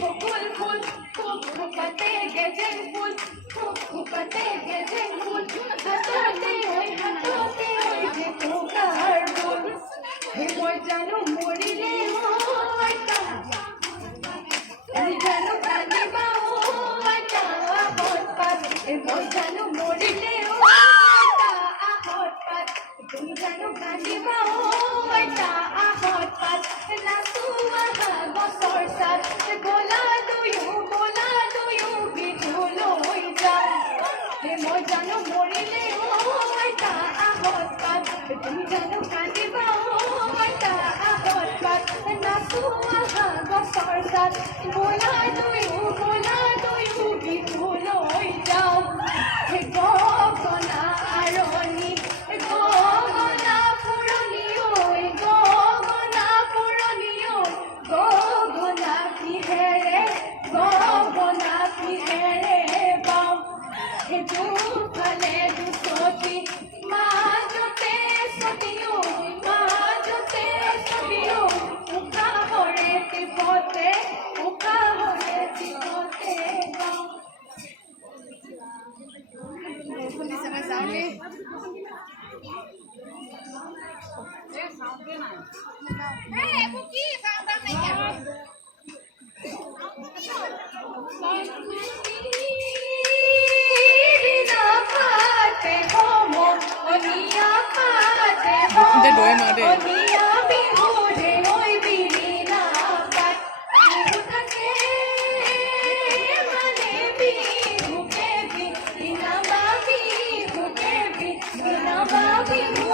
বকুল ফুল খুব ফুপাতে গেজেং ফুল খুব ফুপাতে গেজেং ফুল হাততে ওই যে পোকার ফুল হে মই জানো মরিলে ওই আমি জানো কাঁদিবা ওই আহত পাত হে মই জানো মরিলে ওই আহত পাত তুমি জানো কাঁদিবা ওই আহত পাত নাচো আহা গছৰ চাত গোলা দুয়ো বিহু লৈ যাওঁ হে মই জানো মৰিলে ওই আহত পাত তুমি জানো কান্দিবা ওই আহত পাত নাচো আহা গছৰ চাত গোলা দুয়ো বিহু লৈ যাওঁ হে গগনা আৰণি গগনা পুৰণি ঐ গগনা পুৰণি ঐ গগনা কিহেৰে বাওঁ হে দুফালে দুচকী মাজতে চকী ঐ মাজতে চকী ঐ উশাহৰে টিপতে গাওঁ বিহু